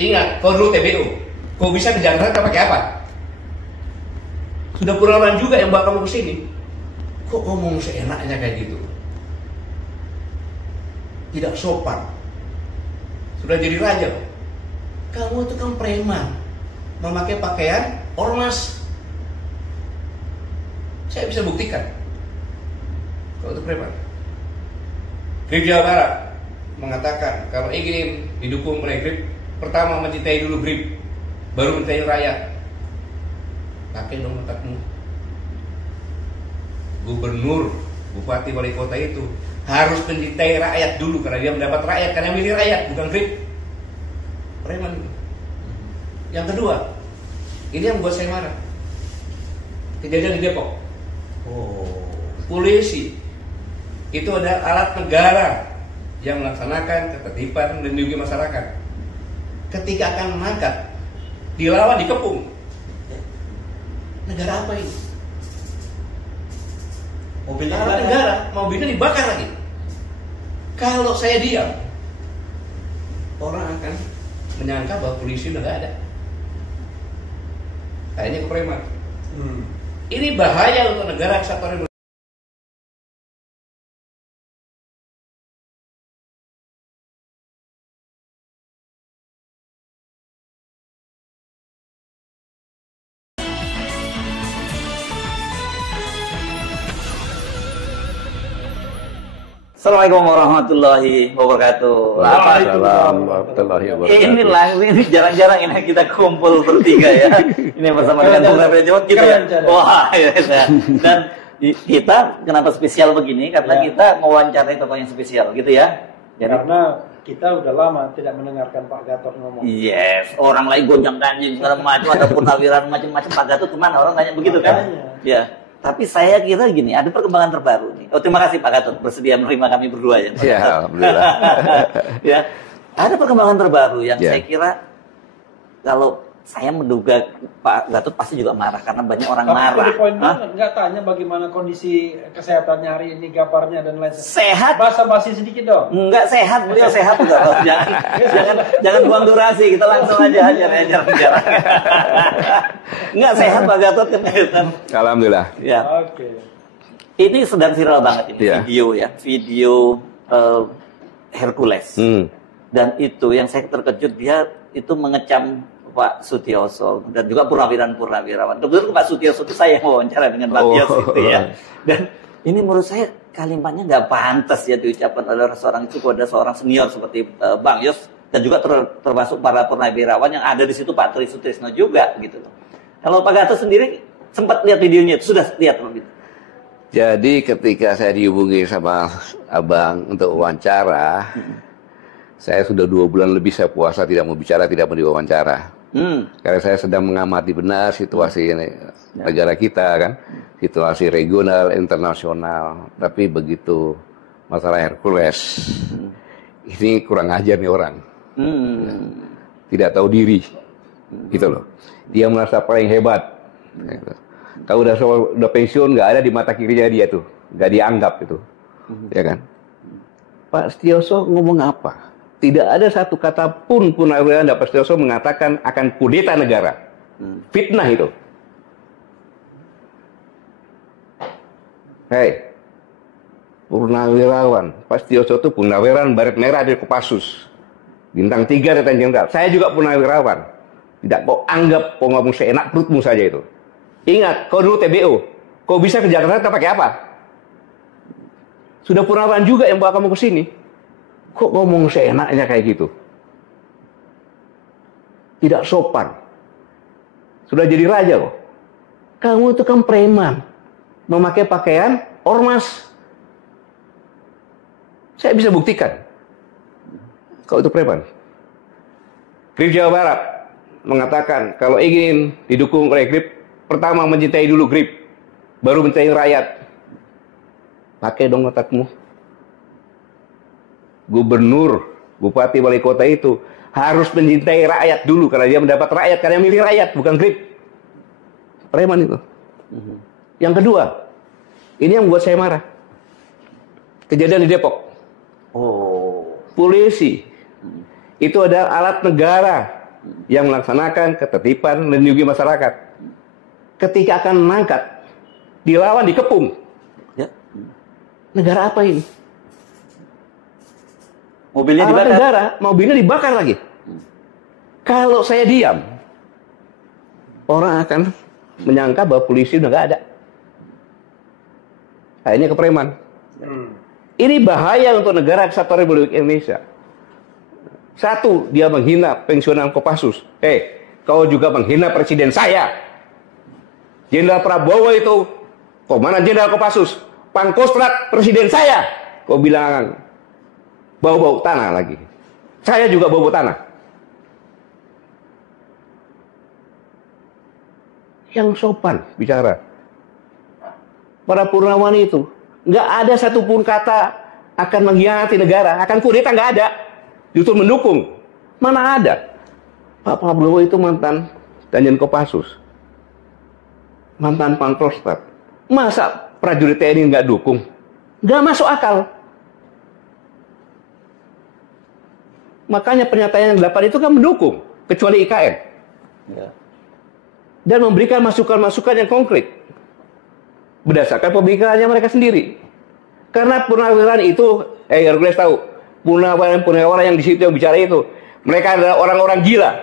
Ingat, kau dulu TBO. Kau bisa ke Jakarta pakai apa? Sudah Purnaweran juga yang bawa kamu ke sini. Kok ngomong seenaknya kayak gitu? Tidak sopan. Sudah jadi raja. Kamu itu kan preman, memakai pakaian ormas. Saya bisa buktikan. Kau itu preman. Grip Jawa Barat mengatakan kalau ingin didukung oleh Grip, pertama mencintai dulu Grip, baru mencintai rakyat. Pakai dong otakmu. Gubernur, bupati, wali kota itu harus mencintai rakyat dulu karena dia mendapat rakyat, karena milih rakyat, bukan Grip. Preman. Yang kedua, ini yang buat saya marah. Kejadian di Depok. Polisi itu adalah alat negara yang melaksanakan ketertiban dan melindungi masyarakat. Ketika akan mengangkat, dilawan, dikepung. Negara apa ini? Mobilnya negara, mobilnya dibakar lagi. Kalau saya diam, orang akan menyangka bahwa polisi udah gak ada. Kayaknya ke preman. Ini bahaya untuk negara kesatuan. Assalamualaikum warahmatullahi wabarakatuh. Waalaikumsalam warahmatullahi wabarakatuh. Ini langsung, ini jarang-jarang ini kita kumpul bertiga ya. Ini bersama dengan Bung Rafi Jawad gitu ya. Wah, ya. Dan kita kenapa spesial begini? Karena kita mewawancarai tokoh yang spesial gitu ya. Jadi, karena kita udah lama tidak mendengarkan Pak Gatot ngomong. Yes, orang lain gonjang-ganjing segala macam, ada purnawiran macam-macam. Pak Gatot kemana? Orang tanya begitu kan? Ya. Tapi saya kira gini, ada perkembangan terbaru nih. Oh, terima kasih Pak Gatot bersedia menerima kami berdua ya. Ya, alhamdulillah. Ya, ada perkembangan terbaru yang saya kira kalau saya menduga Pak Gatot pasti juga marah karena banyak orang marah. Tapi poinnya nggak tanya bagaimana kondisi kesehatannya hari ini, gambarnya dan lain sebagainya. Sehat. Basa-basi sedikit dong. Enggak sehat, beliau sehat juga. Jangan buang durasi, kita langsung aja ajar. Enggak sehat Pak Gatot kan. Alhamdulillah. Ya. Oke. Ini sedang viral banget ini video Hercules. Dan itu yang saya terkejut, dia itu mengecam Pak Sutioso dan juga purnawirawan. Kebetulan Pak Sutioso itu saya wawancara dengan Pak Yos itu ya. Dan ini menurut saya kalimatnya nggak pantas ya diucapkan oleh seorang itu kepada seorang senior seperti Bang Yos dan juga termasuk para purnawirawan yang ada di situ, Pak Tri Sutrisno juga gitu. Kalau Pak Gatot sendiri sempat lihat videonya itu, sudah lihat gitu. Jadi ketika saya dihubungi sama Abang untuk wawancara, saya sudah 2 bulan lebih saya puasa, tidak mau bicara, tidak mau diwawancara. Karena saya sedang mengamati benar situasi negara kita kan, situasi regional, internasional. Tapi begitu masalah Hercules, ini kurang ajar nih orang, tidak tahu diri, gitu loh. Dia merasa paling hebat. Kalau udah pensiun, nggak ada di mata kirinya dia tuh, nggak dianggap itu, ya kan? Pak Sutioso ngomong apa? Tidak ada satu kata pun Purnawirawan Pak Sutioso mengatakan akan kudeta negara. Fitnah itu. Hei, Purnawirawan Pak Sutioso itu Purnawirawan Baret Merah dari Kopassus, bintang 3 Letnan Jenderal. Saya juga Purnawirawan. Tidak kau anggap kau ngomong seenak perutmu saja itu. Ingat, kau dulu TBO. Kau bisa ke Jakarta pakai apa? Sudah Purnawirawan juga yang bawa kamu ke sini. Kok ngomong seenaknya kayak gitu? Tidak sopan. Sudah jadi raja kok. Kamu itu kan preman, memakai pakaian ormas. Saya bisa buktikan. Kau itu preman. Grip Jawa Barat mengatakan kalau ingin didukung oleh Grip, pertama mencintai dulu Grip, baru mencintai rakyat. Pakai dong otakmu. Gubernur, bupati, wali kota itu harus mencintai rakyat dulu karena dia mendapat rakyat, karena milih rakyat, bukan Grip. Preman itu. Yang kedua, ini yang membuat saya marah. Kejadian di Depok. Polisi itu adalah alat negara yang melaksanakan ketertiban melindungi masyarakat. Ketika akan mengangkat, dilawan, dikepung. Ya. Negara apa ini? Mobilnya Alat dibakar. negara, mobilnya dibakar lagi. Kalau saya diam, orang akan menyangka bahwa polisi udah nggak ada. Akhirnya ke preman. Ini bahaya untuk negara kesatuan Republik Indonesia. Satu, dia menghina pensiunan Kopassus. Kau juga menghina presiden saya. Jenderal Prabowo itu komandan Jenderal Kopassus, Pangkostrat presiden saya. Kau bilang bau-bau tanah lagi. Saya juga bau-bau tanah. Yang sopan bicara. Para Purnawan itu nggak ada satupun kata akan mengkhianati negara, akan kudeta, nggak ada. Justru mendukung. Mana ada? Pak Prabowo itu mantan Danjen Kopassus, mantan Pangkostrat. Masa prajurit TNI nggak dukung? Nggak masuk akal. Makanya pernyataan yang 8 itu kan mendukung, kecuali IKN. Ya. Dan memberikan masukan-masukan yang konkret berdasarkan pemikirannya mereka sendiri. Karena purnawirawan itu, Hercules tahu, purnawirawan yang di situ yang bicara itu, mereka adalah orang-orang gila.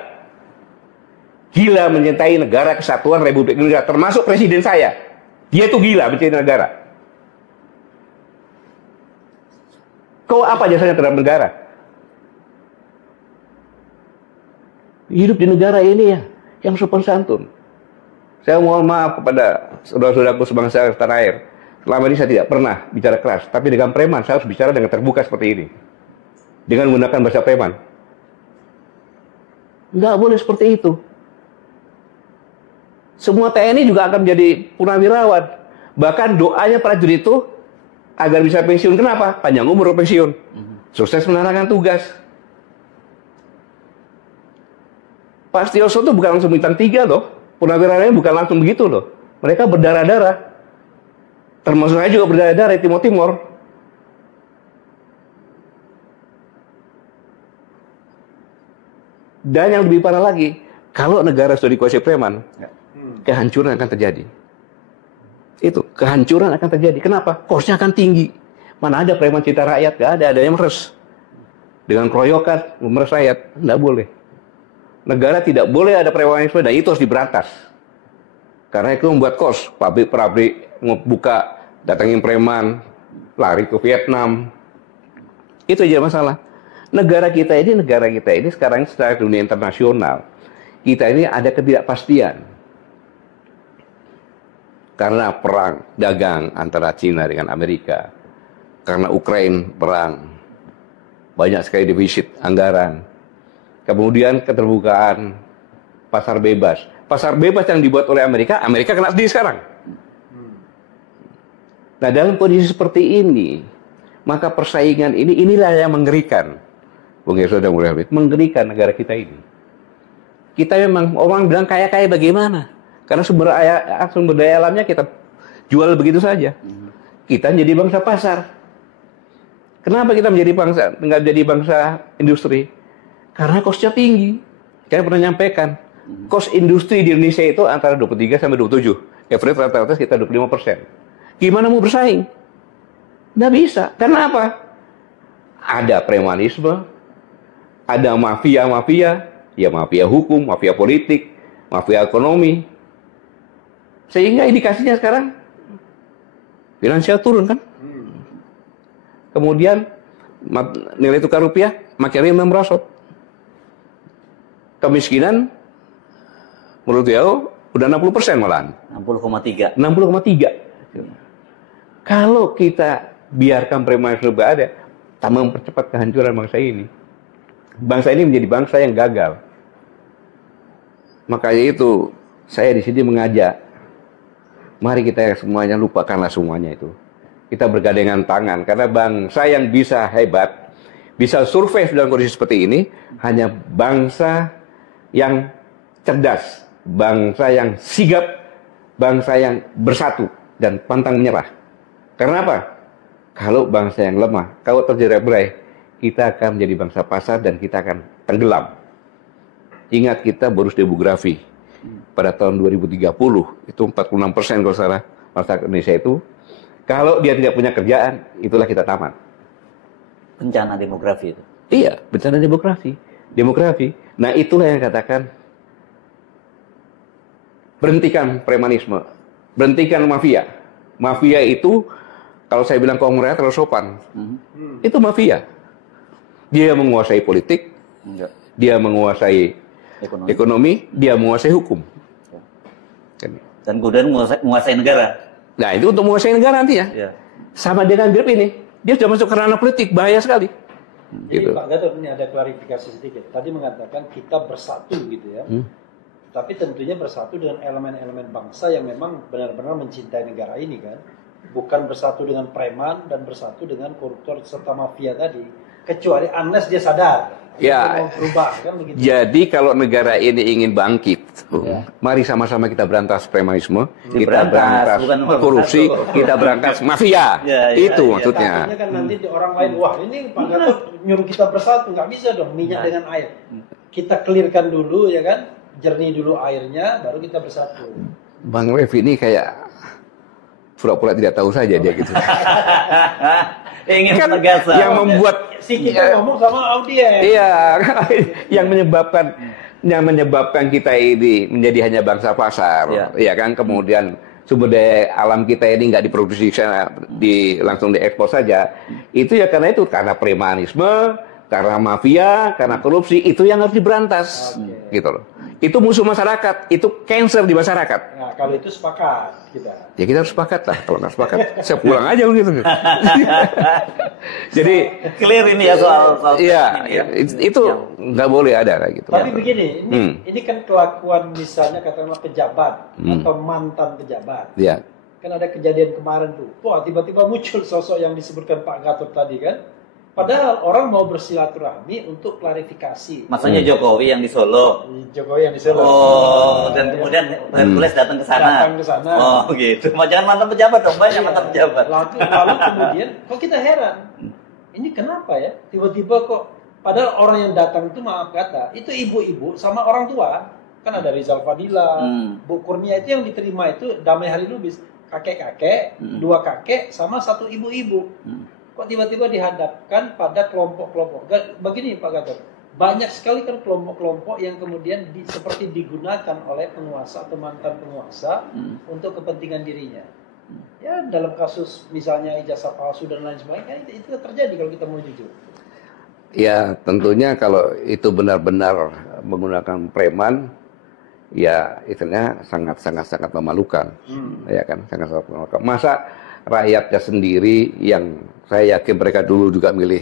Gila mencintai negara kesatuan Republik Indonesia, termasuk presiden saya. Dia itu gila mencintai negara. Kau apa jasanya terhadap negara? Hidup di negara ini ya, yang sopan santun. Saya mohon maaf kepada saudara-saudaraku sebangsa tanah air. Selama ini saya tidak pernah bicara keras, tapi dengan preman saya harus bicara dengan terbuka seperti ini. Dengan menggunakan bahasa preman. Nggak boleh seperti itu. Semua TNI juga akan menjadi purnawirawan. Bahkan doanya prajurit itu agar bisa pensiun. Kenapa? Panjang umur pensiun. Sukses menjalankan tugas. Pak Setioso itu bukan langsung bintang 3 loh. Purnawirawannya bukan langsung begitu loh. Mereka berdarah-darah. Termasuk saya juga berdarah-darah di Timor. Dan yang lebih parah lagi, kalau negara sudah dikuasai preman, kehancuran akan terjadi. Itu, kehancuran akan terjadi. Kenapa? Kosnya akan tinggi. Mana ada preman cinta rakyat? Gak ada yang meres. Dengan keroyokan, meres rakyat. Nggak boleh. Negara tidak boleh ada premanisme dan itu harus diberantas. Karena itu membuat kos, pabrik-pabrik buka, datangin preman, lari ke Vietnam. Itu aja masalah. Negara kita ini sekarang secara dunia internasional, kita ini ada ketidakpastian. Karena perang dagang antara Cina dengan Amerika. Karena Ukraina perang. Banyak sekali defisit anggaran. Kemudian keterbukaan pasar bebas. Pasar bebas yang dibuat oleh Amerika kena sendiri sekarang. Nah, dalam kondisi seperti ini, maka persaingan inilah yang mengerikan. Bung Yesod dan Bung Habib, mengerikan negara kita ini. Kita memang, orang bilang kaya-kaya bagaimana? Karena sumber daya alamnya kita jual begitu saja. Kita menjadi bangsa pasar. Kenapa kita nggak menjadi bangsa industri? Karena kosnya tinggi. Saya pernah nyampaikan, kos industri di Indonesia itu antara 23 sampai 27. Average rata-rata sekitar 25%. Gimana mau bersaing? Nggak bisa. Karena apa? Ada premanisme, ada mafia-mafia, ya mafia hukum, mafia politik, mafia ekonomi. Sehingga indikasinya sekarang finansial turun kan? Kemudian nilai tukar rupiah makin merosot. Kemiskinan menurut WHO udah 60% malahan. 60,3. 60,3. Kalau kita biarkan premanisme ada, tambah mempercepat kehancuran bangsa ini. Bangsa ini menjadi bangsa yang gagal. Makanya itu saya di sini mengajak, mari kita semuanya lupakanlah semuanya itu. Kita bergandengan tangan karena bangsa yang bisa hebat, bisa survive dalam kondisi seperti ini hanya bangsa yang cerdas, bangsa yang sigap, bangsa yang bersatu dan pantang menyerah. Karena apa? Kalau bangsa yang lemah, kalau terjerat-berai, kita akan menjadi bangsa pasar dan kita akan tenggelam. Ingat kita bonus demografi. Pada tahun 2030 itu 46% kalau salah masyarakat Indonesia itu kalau dia tidak punya kerjaan, itulah kita tamat. Bencana demografi itu. Iya, bencana demografi. Nah, itulah yang katakan berhentikan premanisme, berhentikan mafia. Mafia itu kalau saya bilang kongres terlalu sopan. Itu mafia. Dia menguasai politik, dia menguasai ekonomi, dia menguasai hukum. Dan kemudian menguasai negara. Nah, itu untuk menguasai negara nanti ya. Sama dengan GRIP ini. Dia sudah masuk ke ranah politik, bahaya sekali. Jadi gitu. Pak Gatot, ini ada klarifikasi sedikit. Tadi mengatakan kita bersatu gitu ya. Tapi tentunya bersatu dengan elemen-elemen bangsa yang memang benar-benar mencintai negara ini kan. Bukan bersatu dengan preman dan bersatu dengan koruptor serta mafia tadi. Kecuali unless dia sadar. Ya, berubah, kan begitu. Jadi kalau negara ini ingin bangkit, mari sama-sama kita berantas premanisme, kita berantas korupsi, kita berantas mafia. Itu maksudnya. Takutnya kan nanti orang lain, wah ini Pak Gatot nyuruh kita bersatu, nggak bisa dong minyak dengan air. Kita clearkan dulu ya kan, jernih dulu airnya, baru kita bersatu. Bang Rev ini kayak pura-pura tidak tahu saja dia gitu. Ingin kan menegaskan. Yang membuat si kita ngomong sama audiens. Iya, yang menyebabkan kita ini menjadi hanya bangsa pasar, ya kan. Kemudian sumber daya alam kita ini nggak diproduksi langsung diekspor saja. Itu ya karena premanisme, karena mafia, karena korupsi, itu yang harus diberantas, gitu loh. Itu musuh masyarakat, itu cancer di masyarakat. Nah, kalau itu sepakat kita. Ya kita harus sepakat lah. Kalau nggak sepakat, saya pulang aja begitu. Jadi clear ini ya soal iya, itu nggak boleh ada kayak gitu. Tapi begini, ini kan kelakuan misalnya katakanlah pejabat atau mantan pejabat. Iya. Kan ada kejadian kemarin tuh, wah tiba-tiba muncul sosok yang disebutkan Pak Gatot tadi kan. Padahal orang mau bersilaturahmi untuk klarifikasi. Maksudnya Jokowi yang di Solo. Jokowi yang di Solo. Oh, dan kemudian Hercules datang ke sana. Datang ke sana. Oh, gitu. Jangan mantan pejabat dong, banyak mantan pejabat. Lalu kemudian, kok kita heran. Ini kenapa ya? Tiba-tiba kok, padahal orang yang datang itu maaf kata, itu ibu-ibu sama orang tua. Kan ada Rizal Fadila, Bu Kurnia itu yang diterima itu Damai Hari Lubis. Kakek-kakek, dua kakek, sama satu ibu-ibu. Kok tiba-tiba dihadapkan pada kelompok-kelompok. Begini Pak Gatot, banyak sekali kan kelompok-kelompok yang kemudian seperti digunakan oleh penguasa atau mantan penguasa untuk kepentingan dirinya. Ya dalam kasus misalnya ijazah palsu dan lain sebagainya, itu terjadi kalau kita mau jujur. Ya tentunya kalau itu benar-benar menggunakan preman, ya itunya sangat memalukan. Ya kan, sangat memalukan. Masa rakyatnya sendiri yang saya yakin mereka dulu juga milih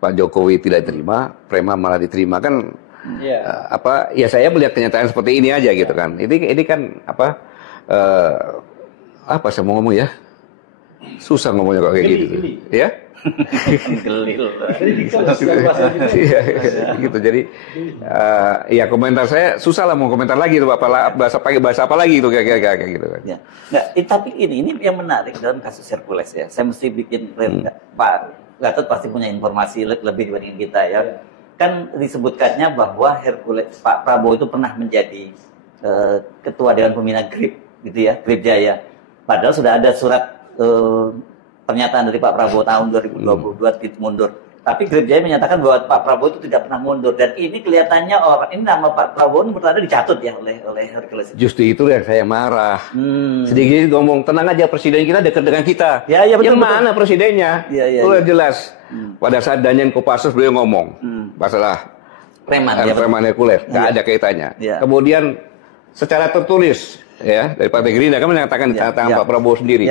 Pak Jokowi tidak diterima, preman malah diterima kan. Ya saya melihat kenyataan seperti ini aja gitu kan. Ini kan apa saya mau ngomong ya, susah ngomongnya kok kayak gitu ya. Gelil. Iya, gitu. Jadi ya komentar saya susah lah mau komentar lagi itu bahasa apa lagi itu kayak gitu kan. Ya. Nggak, tapi ini yang menarik dalam kasus Hercules ya. Saya mesti bikin Pak Gatot pasti punya informasi lebih dibanding kita ya. Kan disebutkannya bahwa Hercules Pak Prabowo itu pernah menjadi ketua Dewan Pembina GRIP gitu ya, GRIP Jaya. Padahal sudah ada surat pernyataan dari Pak Prabowo tahun 2022 mundur. Tapi GRIP Jaya menyatakan bahwa Pak Prabowo itu tidak pernah mundur. Dan ini kelihatannya ini nama Pak Prabowo ini menurut Anda dicatut ya oleh Hercules. Justru itu yang saya marah. Sedikit ngomong, tenang aja presiden kita dekat dengan kita. Ya, betul, yang mana presidennya? Udah jelas. Pada saat Daniel Kopassus beliau ngomong masalah preman Hercules. Nggak ada kaitannya. Kemudian secara tertulis ya dari Partai Gerindra kan menyatakan Pak Prabowo sendiri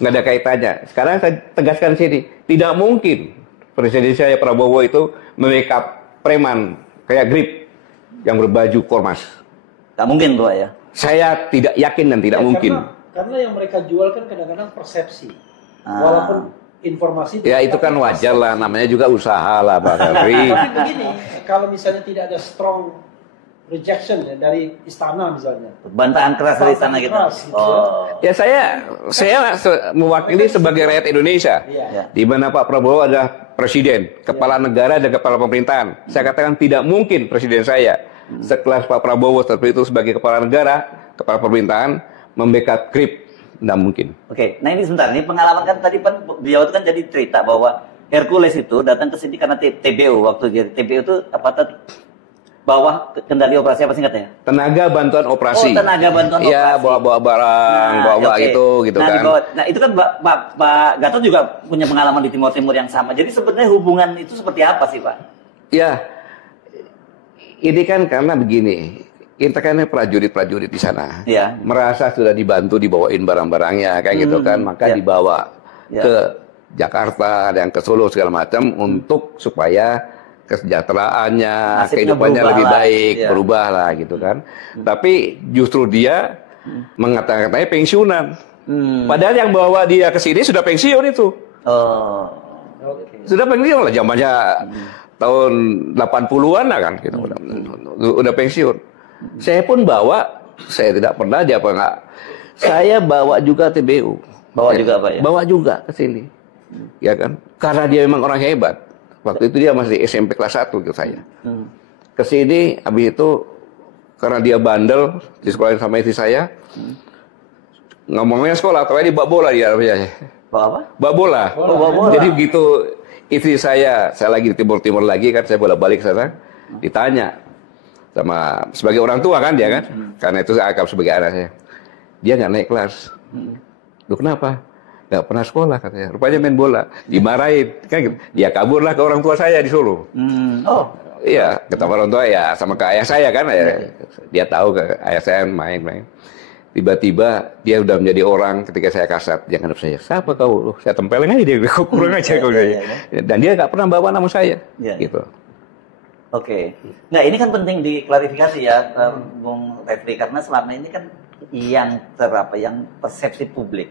nggak ada kaitannya. Sekarang saya tegaskan sini, tidak mungkin presiden saya Prabowo itu membackup preman kayak GRIP yang berbaju ormas. Nggak mungkin Pak ya. Saya tidak yakin dan tidak mungkin. Karena yang mereka jual kan kadang-kadang persepsi, walaupun informasi. Ya itu kan wajar lah, namanya juga usaha lah Pak Henry. Tapi begini, kalau misalnya tidak ada strong rejection ya dari istana misalnya. Bantahan keras dari istana gitu. Ya saya mewakili sebagai rakyat Indonesia. Di mana Pak Prabowo adalah presiden, kepala negara dan kepala pemerintahan. Saya katakan tidak mungkin presiden saya sekelas Pak Prabowo seperti itu sebagai kepala negara, kepala pemerintahan, membackup Grip. Nggak mungkin. Oke, nah ini sebentar, ini pengalaman kan tadi beliau itu kan jadi cerita bahwa Hercules itu datang ke sini karena TBU, waktu dia TBU itu apa tadi? Bawah kendali operasi apa singkatnya? Tenaga bantuan operasi. Oh, tenaga bantuan operasi. Iya, bawa barang, bawa gitu nah, kan. Nah, itu kan Pak Gatot juga punya pengalaman di Timur Timur yang sama. Jadi sebenarnya hubungan itu seperti apa sih, Pak? Ya, ini kan karena begini. Kita kan prajurit-prajurit di sana. Ya. Merasa sudah dibantu dibawain barang-barangnya kayak gitu kan, maka dibawa ke Jakarta dan ke Solo segala macam untuk supaya kesejahteraannya, kehidupannya lebih baik, berubah lah gitu kan. Tapi justru dia mengatakan pensiunan. Padahal yang bawa dia ke sini sudah pensiun itu. Sudah pensiun lah, zamannya tahun 80-an lah kan gitu. Udah pensiun. Saya pun bawa, saya tidak pernah dia apa enggak. Saya bawa juga TBU. Bawa juga Pak ya? Bawa juga ke sini. Ya kan? Karena dia memang orang hebat. Waktu itu dia masih SMP kelas 1 gitu saya. Kesini, habis itu karena dia bandel di sekolah sama istri saya, ngomongnya sekolah, tapi dia bawa bola dia. Bawa apa? Bawa bola. Bola. Jadi begitu istri saya lagi di Timur Lagi kan, saya bolak-balik ke sana, ditanya sama sebagai orang tua kan dia kan, karena itu saya anggap sebagai anak saya. Dia nggak naik kelas. Loh kenapa? Nggak pernah sekolah katanya, rupanya main bola, dimarahin kan gitu. Dia kaburlah ke orang tua saya di Solo. Iya, ketemu orang tua ya sama ke ayah saya kan, dia tahu ke ayah saya main. Tiba-tiba dia udah menjadi orang ketika saya kasat, dia ngadep saya, siapa kau? Saya tempelin aja dia, kau kurang aja kau. Dan dia nggak pernah bawa nama saya, gitu. Oke, nah ini kan penting diklarifikasi ya, Bung Refli, karena selama ini kan yang persepsi publik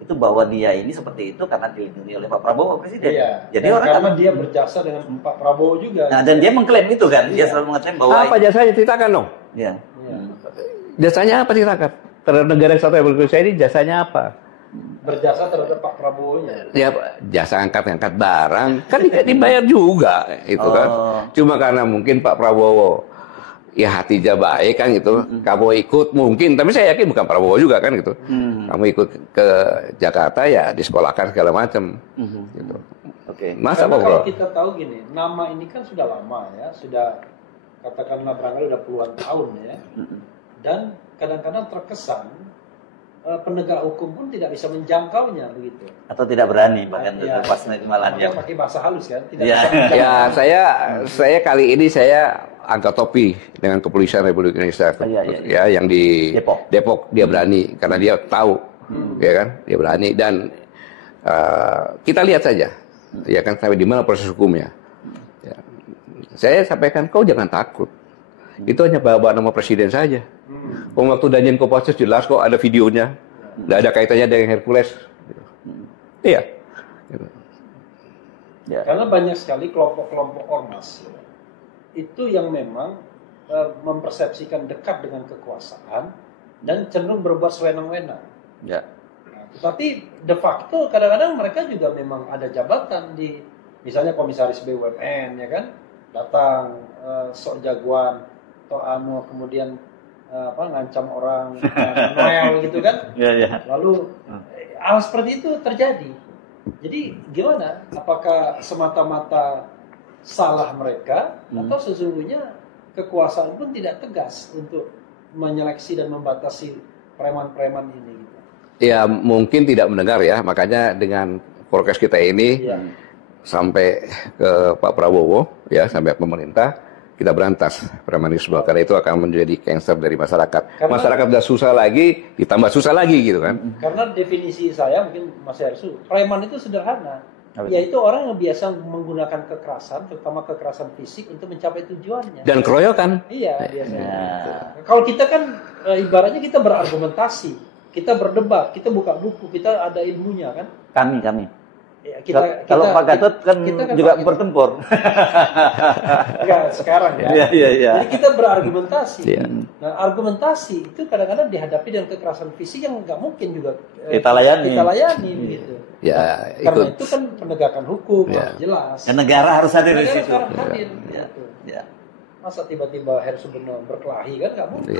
itu bahwa dia ini seperti itu karena dilindungi oleh Pak Prabowo Presiden. Iya. Jadi dan orang karena dia berjasa dengan Pak Prabowo juga. Nah, dan dia mengklaim itu kan, dia selalu mengklaim bahwa apa jasanya ceritakan dong. Iya. Jasanya apa ceritakan? Terhadap negara kesatuan Republik Indonesia ini jasanya apa? Berjasa terhadap Pak Prabowo-nya. Ya jasa angkat barang kan dibayar juga itu kan. Cuma karena mungkin Pak Prabowo ya hatinya baik kan gitu. Kamu ikut mungkin, tapi saya yakin bukan Prabowo juga kan gitu. Kamu ikut ke Jakarta ya disekolahkan segala macam. Gitu. Oke. Masa Karena Pak kalau kita tahu gini, nama ini kan sudah lama ya, sudah katakanlah barangkali udah puluhan tahun ya. Dan kadang-kadang terkesan penegak hukum pun tidak bisa menjangkaunya begitu. Atau tidak berani bahkan pas malah dia pakai bahasa halus kan, tidak bisa. Ya, saya kali ini saya angkat topi dengan Kepolisian Republik Indonesia ya yang di Depok dia berani karena dia tahu ya kan, dia berani dan kita lihat saja ya kan sampai di mana proses hukumnya. Ya. Saya sampaikan kau jangan takut. Itu hanya bawa nama presiden saja. Waktu Danjen Kopassus jelas kok ada videonya. Nggak ada kaitannya dengan Hercules. Iya. Ya. Karena banyak sekali kelompok-kelompok ormas itu yang memang mempersepsikan dekat dengan kekuasaan dan cenderung berbuat sewenang-wenang. Ya. Nah, tetapi de facto kadang-kadang mereka juga memang ada jabatan di misalnya komisaris BUMN ya kan, datang sok jagoan atau kemudian ngancam orang Noel gitu kan. Lalu hal seperti itu terjadi. Jadi gimana? Apakah semata-mata salah mereka atau sesungguhnya kekuasaan pun tidak tegas untuk menyeleksi dan membatasi preman-preman ini gitu. Ya mungkin tidak mendengar ya, makanya dengan forecast kita ini sampai ke Pak Prabowo ya, sampai pemerintah kita berantas premanisme karena itu akan menjadi cancer dari masyarakat. Masyarakat sudah susah lagi, ditambah susah lagi gitu kan. Karena definisi saya mungkin Mas Hersu, preman itu sederhana. Yaitu orang yang biasa menggunakan kekerasan, terutama kekerasan fisik untuk mencapai tujuannya. Dan keroyokan. Iya, biasanya. Kalau kita kan ibaratnya kita berargumentasi, kita berdebat, kita buka buku, kita ada ilmunya kan. Kami. Ya, kalau Pak Gatot kan juga bertempur. Enggak, sekarang ya. Jadi kita berargumentasi. Nah, argumentasi itu kadang-kadang dihadapi dengan kekerasan fisik yang nggak mungkin juga kita layani begitu. Ya, karena itu kan penegakan hukum harus jelas. Dan negara harus hadir di situ. Negara hadir. Masa tiba-tiba Heru Subono berkelahi kan nggak mungkin.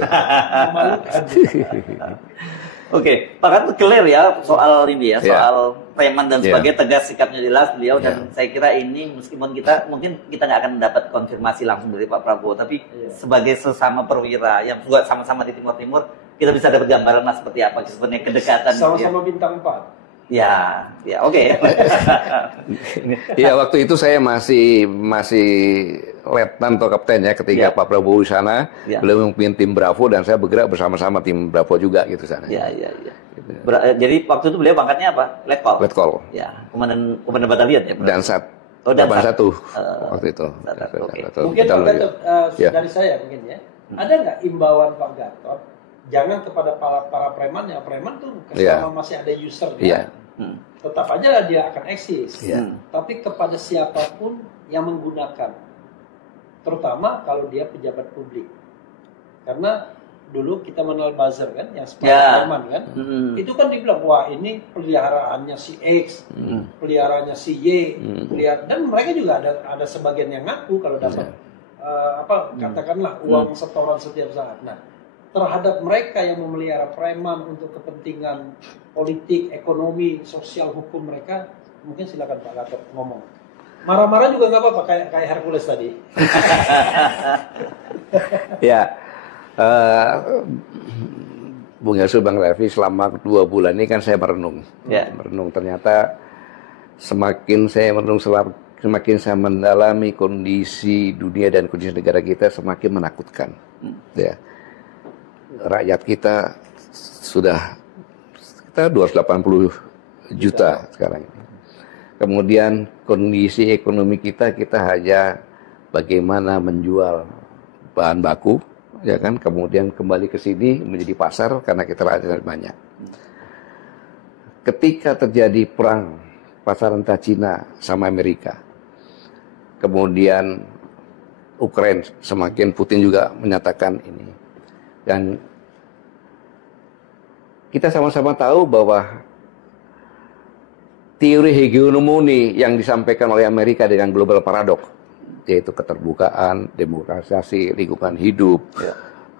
Oke, Pak Kat clear ya soal ini ya, soal preman dan sebagainya, tegas sikapnya jelas beliau dan saya kira ini meskipun mungkin kita nggak akan dapat konfirmasi langsung dari Pak Prabowo, tapi sebagai sesama perwira yang juga sama-sama di Timur Timur, kita bisa dapat gambaran lah seperti apa sebenarnya kedekatan. Sama-sama bintang 4. Ya, oke. Ya waktu itu saya masih letnan atau kapten ya ketika Pak Prabowo di sana, beliau memimpin tim Bravo dan saya bergerak bersama-sama tim Bravo juga gitu sana. Iya. Jadi waktu itu beliau pangkatnya apa? Letkol. Ya, komandan batalion ya. Dan satu waktu itu. Mungkin Pak Gatot dari saya mungkin ya. Ada nggak imbauan Pak Gatot? Jangan kepada para preman tuh selama masih ada usernya. Tetap aja dia akan eksis. Tapi kepada siapapun yang menggunakan, terutama kalau dia pejabat publik, karena dulu kita mengenal buzzer kan, yang preman kan, itu kan dibilang wah ini peliharaannya si X, peliharaannya si Y, dan mereka juga ada sebagian yang ngaku kalau dapat katakanlah uang setoran setiap saat. Nah, terhadap mereka yang memelihara preman untuk kepentingan politik, ekonomi, sosial, hukum mereka, mungkin silakan Pak Gatot ngomong. Marah-marah juga nggak apa-apa, kayak Hercules tadi. Ya, Bung Yasul, Bang Refli, selama 2 bulan ini kan saya merenung. Merenung, ternyata semakin saya merenung, semakin saya mendalami kondisi dunia dan kondisi negara kita, semakin menakutkan. Ya. Rakyat kita sudah kita 280 juta sekarang ini. Kemudian kondisi ekonomi kita hanya bagaimana menjual bahan baku, ya kan? Kemudian kembali ke sini menjadi pasar karena kita rakyat banyak. Ketika terjadi perang pasaran antara Cina sama Amerika, kemudian Ukraina, semakin Putin juga menyatakan ini. Dan kita sama-sama tahu bahwa teori hegemoni yang disampaikan oleh Amerika dengan global paradox, yaitu keterbukaan, demokratisasi, lingkungan hidup,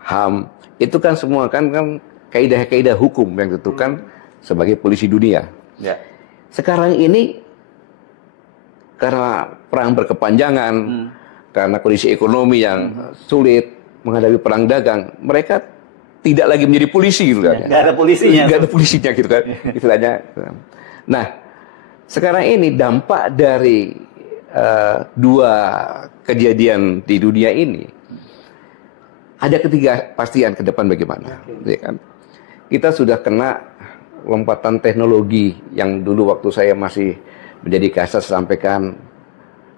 HAM, itu kan semua kan kaidah-kaidah hukum yang ditentukan sebagai polisi dunia. Sekarang ini karena perang berkepanjangan, karena kondisi ekonomi yang sulit, menghadapi perang dagang, mereka tidak lagi menjadi polisi gitu kan. Nggak ada polisinya. Nggak ada polisinya gitu kan, istilahnya. Nah, sekarang ini dampak dari 2 kejadian di dunia ini, ada ketidakpastian ke depan bagaimana. Ya kan? Kita sudah kena lompatan teknologi yang dulu waktu saya masih menjadi kasat sampaikan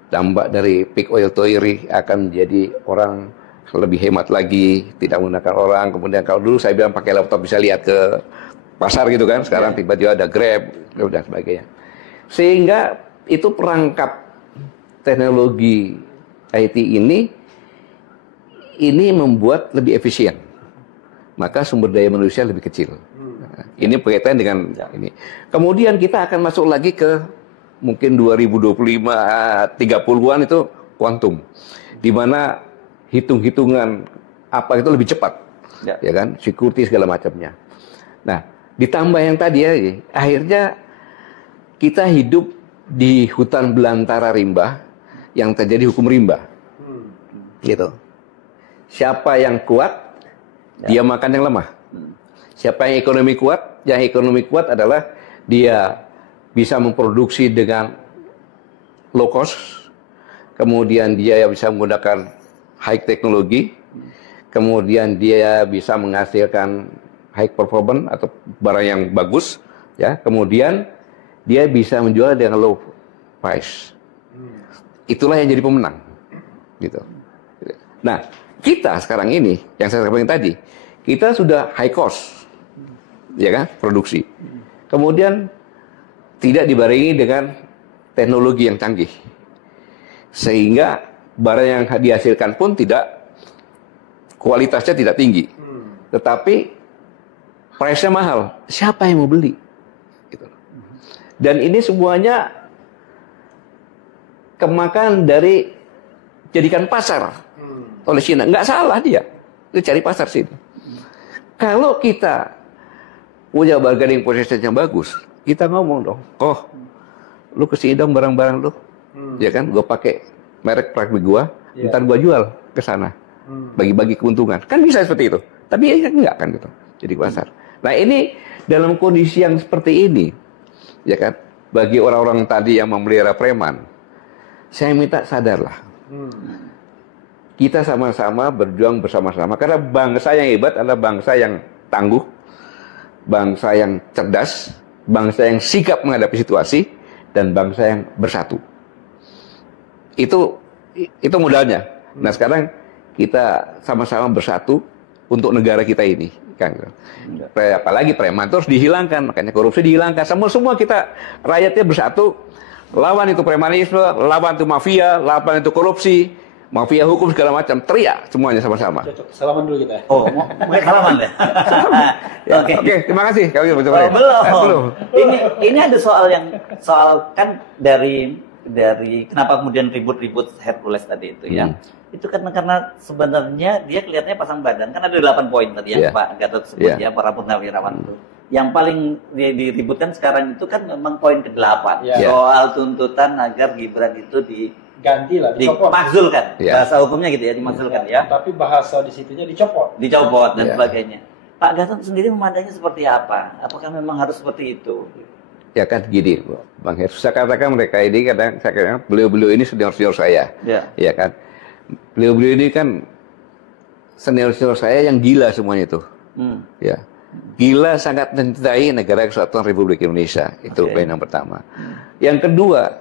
dampak dari peak oil theory akan menjadi orang lebih hemat lagi, tidak menggunakan orang. Kemudian kalau dulu saya bilang pakai laptop bisa lihat ke pasar gitu kan, sekarang tiba-tiba ada Grab dan sebagainya. Sehingga itu perangkap teknologi IT ini membuat lebih efisien. Maka sumber daya manusia lebih kecil. Ini berkaitan dengan ini. Kemudian kita akan masuk lagi ke mungkin 2025, 30-an itu kuantum. Di mana hitung-hitungan apa itu lebih cepat, ya kan, security segala macamnya. Nah, ditambah yang tadi ya, akhirnya kita hidup di hutan belantara rimba yang terjadi hukum rimba, gitu. Siapa yang kuat, dia makan yang lemah. Siapa yang ekonomi kuat adalah dia bisa memproduksi dengan low cost, kemudian dia bisa menggunakan high teknologi, kemudian dia bisa menghasilkan high performance atau barang yang bagus, ya. Kemudian dia bisa menjual dengan low price. Itulah yang jadi pemenang, gitu. Nah, kita sekarang ini yang saya sampaikan tadi, kita sudah high cost, ya kan, produksi. Kemudian tidak dibarengi dengan teknologi yang canggih, sehingga barang yang dihasilkan pun kualitasnya tidak tinggi, tetapi price-nya mahal. Siapa yang mau beli? Gitu. Dan ini semuanya kemakan dari jadikan pasar. oleh Cina. Nggak salah dia. Dia cari pasar sini. Kalau kita punya bargaining position yang bagus, kita ngomong dong, lu kesini dong barang-barang lu. Ya kan, gue pakai merek produk gue, ntar gue jual ke sana. Bagi-bagi keuntungan. Kan bisa seperti itu. Tapi ya enggak kan gitu. Jadi pasar. Nah ini dalam kondisi yang seperti ini, ya kan, bagi orang-orang tadi yang memelihara preman, saya minta sadarlah. Kita sama-sama berjuang bersama-sama. Karena bangsa yang hebat adalah bangsa yang tangguh, bangsa yang cerdas, bangsa yang sikap menghadapi situasi, dan bangsa yang bersatu. Itu modalnya. Nah sekarang kita sama-sama bersatu untuk negara kita ini, kan? Apalagi preman terus dihilangkan, makanya korupsi dihilangkan. Semua kita rakyatnya bersatu, lawan itu premanisme, lawan itu mafia, lawan itu korupsi, mafia hukum segala macam, teriak semuanya sama-sama. Cocok. Salaman dulu kita. Oh, mau salaman ya? Oke, terima kasih. Belum. Ini ada soal kan dari kenapa kemudian ribut-ribut Hercules tadi itu ya. Itu karena sebenarnya dia kelihatannya pasang badan. Kan ada 8 poin tadi yang Pak Gatot sebut ya, para purnawirawan itu. Yang paling diributkan sekarang itu kan memang poin ke-8. Soal tuntutan agar Gibran itu ganti lah, dimakzulkan. Bahasa hukumnya gitu ya, dimakzulkan ya. Tapi bahasa di situnya dicopot dan sebagainya. Pak Gatot sendiri memandangnya seperti apa? Apakah memang harus seperti itu? Ya kan gini, Bang Her, saya katakan mereka ini kadang saya katakan beliau ini senior saya, ya kan. Beliau ini kan senior saya yang gila semuanya itu, ya. Gila sangat mencintai negara kesatuan Republik Indonesia, itu poin yang pertama. Yang kedua,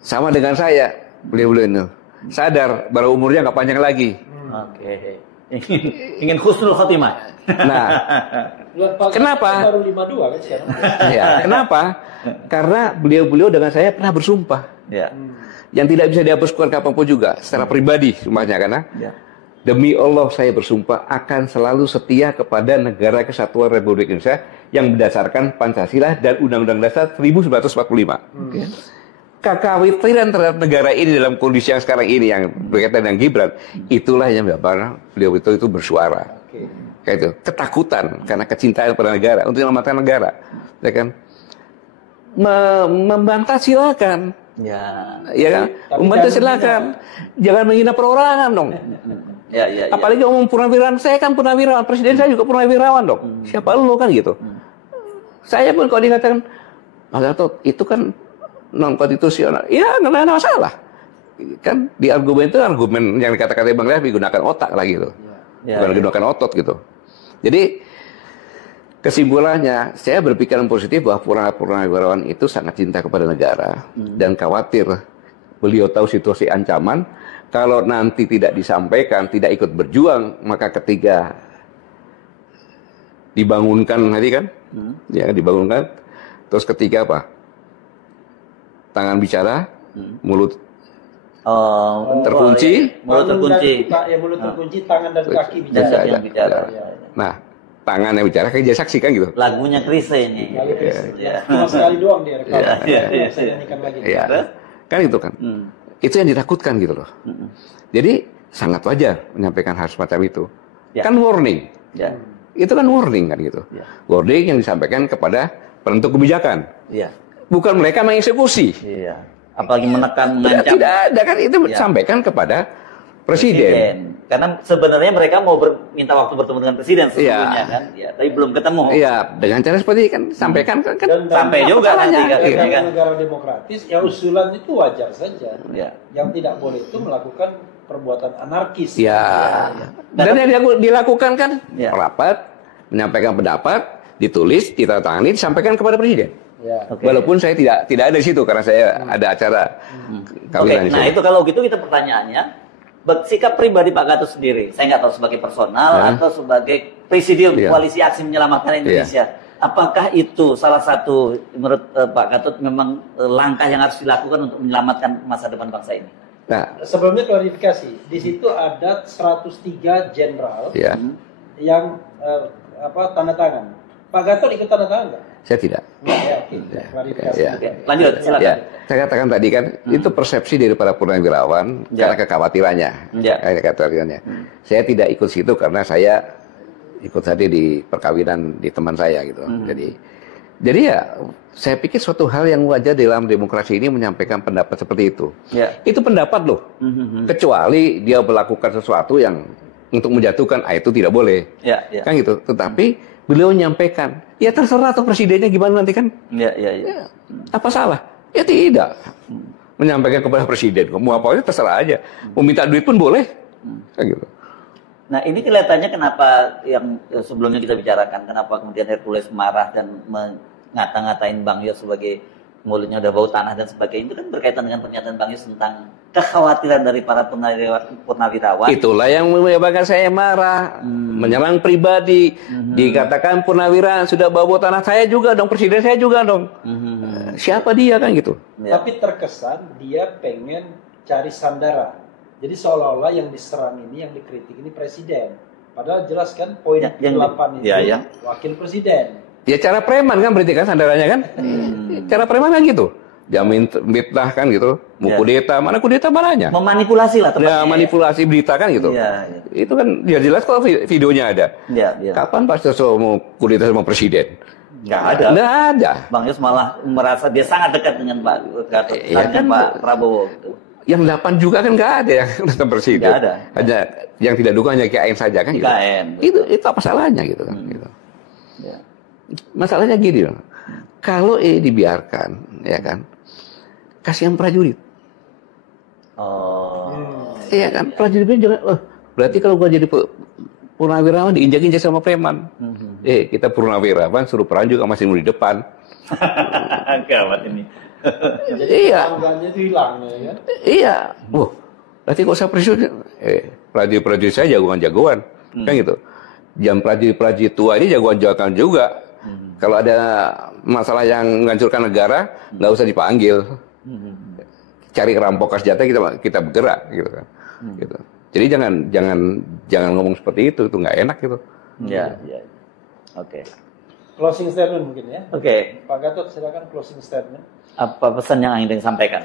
sama dengan saya, beliau ini sadar bahwa umurnya nggak panjang lagi. Ingin husnul khotimah. Nah, kenapa? Baru 52 kan sekarang. Ya, kenapa? Karena beliau dengan saya pernah bersumpah. Yang tidak bisa dihapuskan kapanpun juga, secara pribadi sumpahnya, karena demi Allah saya bersumpah akan selalu setia kepada negara kesatuan Republik Indonesia yang berdasarkan Pancasila dan Undang-Undang Dasar 1945. Kekhawatiran terhadap negara ini dalam kondisi yang sekarang ini yang berkaitan dengan Gibran, itulah yang menyebabkan beliau itu bersuara. Kayak itu, ketakutan karena kecintaan pada negara untuk menyelamatkan negara, ya kan? Membantah silakan. Ya kan? Membantah silakan. Jangan menghina perorangan dong. Apalagi ngomong purnawirawan, saya kan purnawirawan, presiden saya juga purnawirawan dong. Siapa lu kan gitu. Saya pun kalau dikatakan, Mas Gatot, itu kan non konstitusional. Ya, nggak ada masalah. Kan di argumen itu argumen yang dikatakan Bang Refli gunakan otak lah gitu. Bukan gunakan otot gitu. Jadi kesimpulannya, saya berpikiran positif bahwa purnawirawan itu sangat cinta kepada negara dan khawatir beliau tahu situasi ancaman. Kalau nanti tidak disampaikan, tidak ikut berjuang, maka ketika dibangunkan tadi kan, ya dibangunkan, terus ketiga apa? Tangan bicara, mulut terkunci, mulut terkunci, tangan dan kaki bicara. Nah, tangan yang bicara kayak jadi saksi kan gitu. Lagunya Chrisye ini. Cuma sekali doang dia rekam. Saya nyanyikan lagi. Kan itu kan. Itu yang ditakutkan gitu loh. Jadi sangat wajar menyampaikan hal semacam itu. Kan warning. Itu kan warning kan gitu. Warning yang disampaikan kepada penentu kebijakan. Bukan mereka mengeksekusi. Apalagi menekan, mengancam. Tidak ada kan, itu disampaikan kepada presiden. Karena sebenarnya mereka mau minta waktu bertemu dengan presiden sebelumnya kan, tapi belum ketemu. Dengan cara seperti ini kan sampaikan kan sampai juga nanti kan. Negara demokratis, ya usulan itu wajar saja. Yang tidak boleh itu melakukan perbuatan anarkis. Dan yang dilakukan kan rapat, menyampaikan pendapat, ditulis, ditandatangani, disampaikan kepada presiden. Walaupun saya tidak ada di situ karena saya ada acara kawinan. Nah itu kalau gitu kita pertanyaannya, sikap pribadi Pak Gatot sendiri, saya nggak tahu sebagai personal atau sebagai presidium koalisi aksi menyelamatkan Indonesia, apakah itu salah satu menurut Pak Gatot memang langkah yang harus dilakukan untuk menyelamatkan masa depan bangsa ini? Nah, sebelumnya klarifikasi, di situ ada 103 jenderal yang tanda tangan. Pak Gatot ikut tanda tangan nggak? Saya tidak. Lanjut, silakan. Ya. Saya katakan tadi kan, itu persepsi dari para purnawirawan karena kekhawatirannya. Saya tidak ikut situ karena saya ikut tadi di perkawinan di teman saya gitu. Jadi ya, saya pikir suatu hal yang wajar dalam demokrasi ini menyampaikan pendapat seperti itu. Itu pendapat loh. Kecuali dia melakukan sesuatu yang untuk menjatuhkan, itu tidak boleh. Kan gitu. Tetapi beliau menyampaikan, ya terserah atau presidennya gimana nanti kan. Apa salah? Ya tidak. Menyampaikan kepada presiden, mau apa aja terserah aja. Mau minta duit pun boleh. Kan gitu. Nah ini kelihatannya kenapa yang sebelumnya kita bicarakan, kenapa kemudian Hercules marah dan ngata-ngatain Bang Yos sebagai mulutnya udah bau tanah dan sebagainya, itu kan berkaitan dengan pernyataan Bang Yos tentang kekhawatiran dari para purnawirawan. Itulah yang menyebabkan saya marah, menyerang pribadi, dikatakan purnawirawan sudah bau tanah, saya juga dong, presiden saya juga dong. Siapa dia kan gitu. Tapi terkesan dia pengen cari sandaran. Jadi seolah-olah yang diserang ini, yang dikritik ini presiden. Padahal jelas kan poin 8 itu wakil presiden. Ya cara preman kan berarti kan sandarannya kan? Cara preman kan gitu. Jamin fitnah kan gitu. Mau kudeta, mana kudeta mananya? Memanipulasi lah tepatnya. Ya, manipulasi berita kan gitu. Itu kan ya jelas kalau videonya ada. Kapan Pak Soso mau kudeta sama presiden? Nggak ada. Bang Yos malah merasa dia sangat dekat dengan Pak Gatot, Pak Prabowo gitu. Yang 8 juga kan nggak ada yang datang presiden. Nggak ada. Hanya yang tidak dukung hanya KAN saja kan gitu. Itu apa salahnya gitu kan gitu. Masalahnya gini loh. Kalau dibiarkan ya kan, kasihan prajurit. Iya kan, prajurit jangan berarti kalau gua jadi purnawirawan diinjak-injak sama preman. Kita purnawirawan suruh perang juga masih di depan. Gawat ini. Jadi tangganya itu hilang ya kan? Iya. Berarti kok saya presiden? Prajurit saya jagoan-jagoan. Kan gitu. Jam prajurit tua ini jagoan-jagoan juga. Kalau ada masalah yang menghancurkan negara, nggak usah dipanggil. Cari rampok senjata kita bergerak gitu kan. Gitu. Jadi jangan ngomong seperti itu nggak enak gitu. Oke. Closing statement mungkin ya. Oke. Pak Gatot silakan closing statement. Apa pesan yang ingin disampaikan?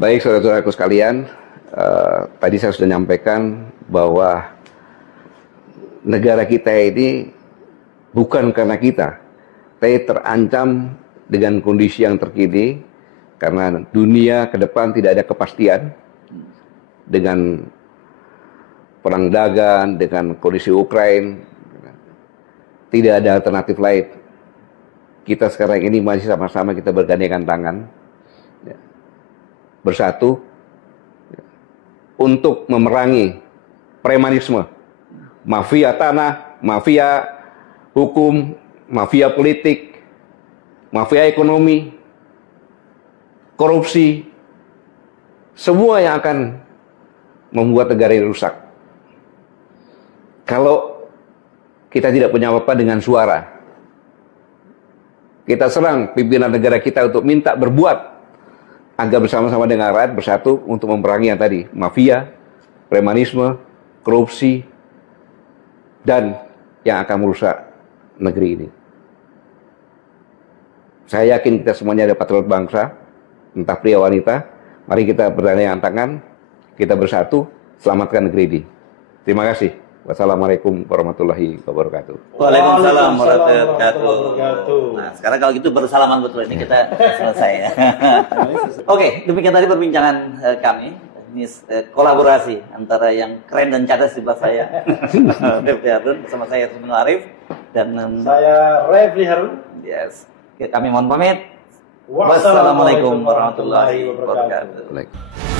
Baik saudara-saudaraku sekalian, tadi saya sudah nyampaikan bahwa negara kita ini bukan karena kita, tapi terancam dengan kondisi yang terkini karena dunia ke depan tidak ada kepastian dengan perang dagang, dengan kondisi Ukraina, tidak ada alternatif lain. Kita sekarang ini masih sama-sama kita bergandengan tangan, bersatu untuk memerangi premanisme, mafia tanah, mafia hukum, mafia politik, mafia ekonomi, korupsi, semua yang akan membuat negara ini rusak. Kalau kita tidak punya apa-apa dengan suara, kita serang pimpinan negara kita untuk minta berbuat agar bersama-sama dengan rakyat bersatu untuk memerangi yang tadi, mafia, premanisme, korupsi, dan yang akan merusak negeri ini. Saya yakin kita semuanya ada patriot bangsa, entah pria wanita. Mari kita bergandengan tangan, kita bersatu, selamatkan negeri ini. Terima kasih. Wassalamualaikum warahmatullahi wabarakatuh. Waalaikumsalam warahmatullahi wabarakatuh. Nah, sekarang kalau gitu bersalaman betul ini kita selesai ya. Oke, demikian tadi perbincangan kami. Ini kolaborasi antara yang keren dan cerdas di sebelah saya, Refli Harun, bersama saya Rusmin Arif dan saya Refli Harun. Yes. Kami mohon pamit. Wassalamualaikum warahmatullahi wabarakatuh.